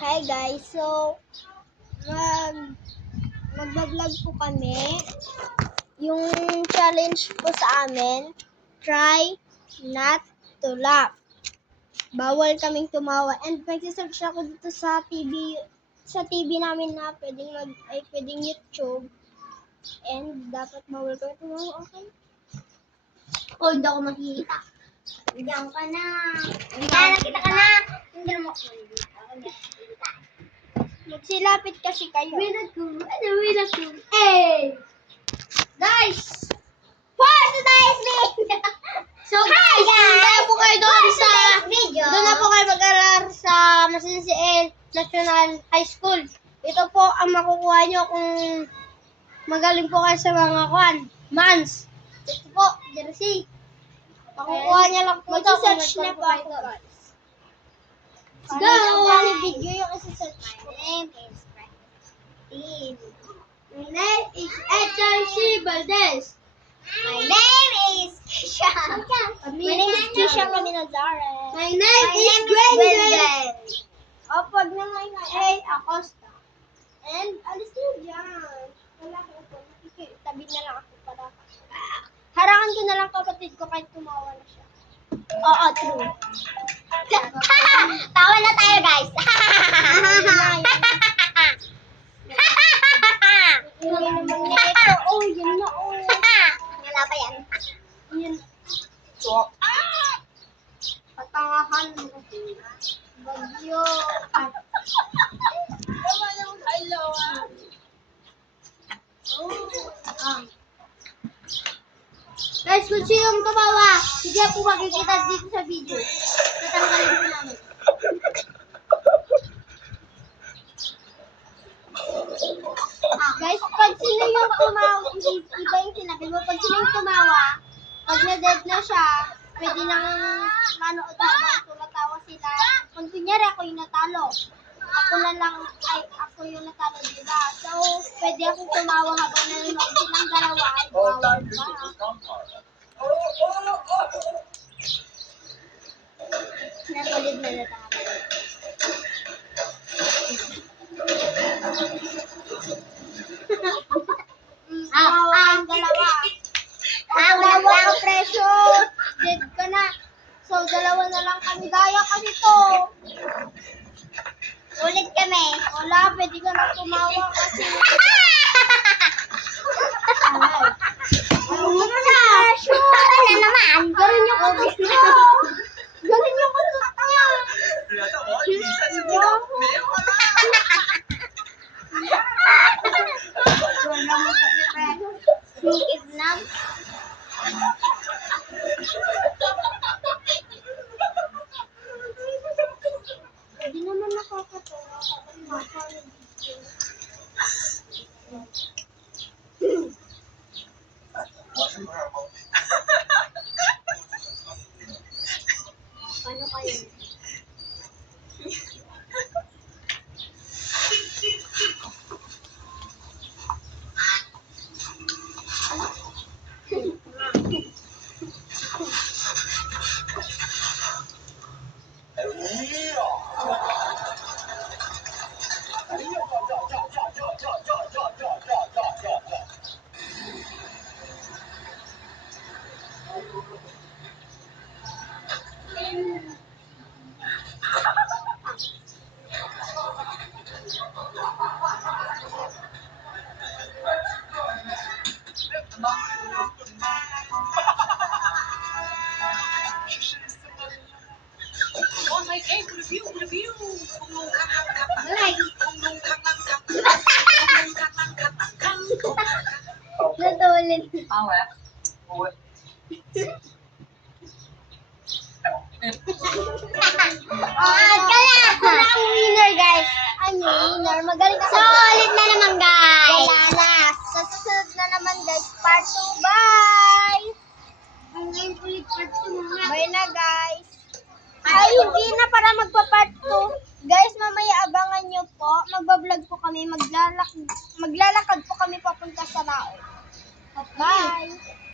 Hi guys, so magbablog po kami. Yung challenge po sa amin, try not to laugh. Bawal kaming tumawa. And nag-search ako dito sa TV namin na pwedeng YouTube. And dapat bawal kami tumawa. Okay? Oh, hindi ako makikita. Diyan ka na. Nakita ka na. Hindi mo ako makikita. Magsilapit kasi kayo. Wait ako. Hey! Guys! First today's video! So guys, doon po kayo doon sa video. Doon na po kayo mag-aral sa Masinsiel National High School. Ito po ang makukuha nyo kung magaling po kayo sa mga mans. Ito po, jersey. Makukuha niya lang po ito. Mag-search na po ako guys. Let's go! Ano video yung isa-search ko? My name is Franklin. My name is HRC Valdez. My name is Kisha. My name is Kisha Caminazare. My name is Gwendolyn. O, pag na ngayon Hey, Acosta. And alis na dyan. Wala ko ito. Tabi na lang ako para. Harangan ko na lang kapatid ko kahit tumawa na siya. Oo, true. Tawa na tayo, guys. Hindi naman niya ito. Oh, yun na. Oh. Wala pa yan. Yun. Patangahan mo kasi. Bagyo. Tama naman hello. Guys, kung sinong tumawa, hindi po makikita dito sa video. Tatanggalin ko namin. Guys, pag sino yung tumawa, iba yung sinabi mo. Pag sino yung tumawa, pag na-dead na siya, pwede nang manood habang tumatawa sila. Kung kunyari ako yung natalo, ako yung natalo, diba? So, pwede akong tumawa habang nanonood silang dalawa ay bawal ba? Nakulid na natawa. Ang dalawa. Ang dalawa ang presyo. Dead ka na. So, dalawa na lang kami. Gaya kasi to. Ulit kami. Wala, pwede ka na tumawa kasi. Presyo! Ano naman? Ganun yung utos niyo. Ganun yung utos niyo. Wala mo sa sneak na. Hindi naman nakakatawa kapag nasa video. Paano kayo? Malay. Natulin. Ako na ang winner, guys. Ano, winner? Magaling So, ulit na naman, guys. Wala na. Sa susunod na naman, guys. Part 2. Bye! Ngayon ulit part 2 mga. Bye na, guys. Ay, hindi na para magpa-part 2. Guys, mamaya abangan nyo po. Magbablog po kami. Maglalakad po kami papunta sa Laon. Bye!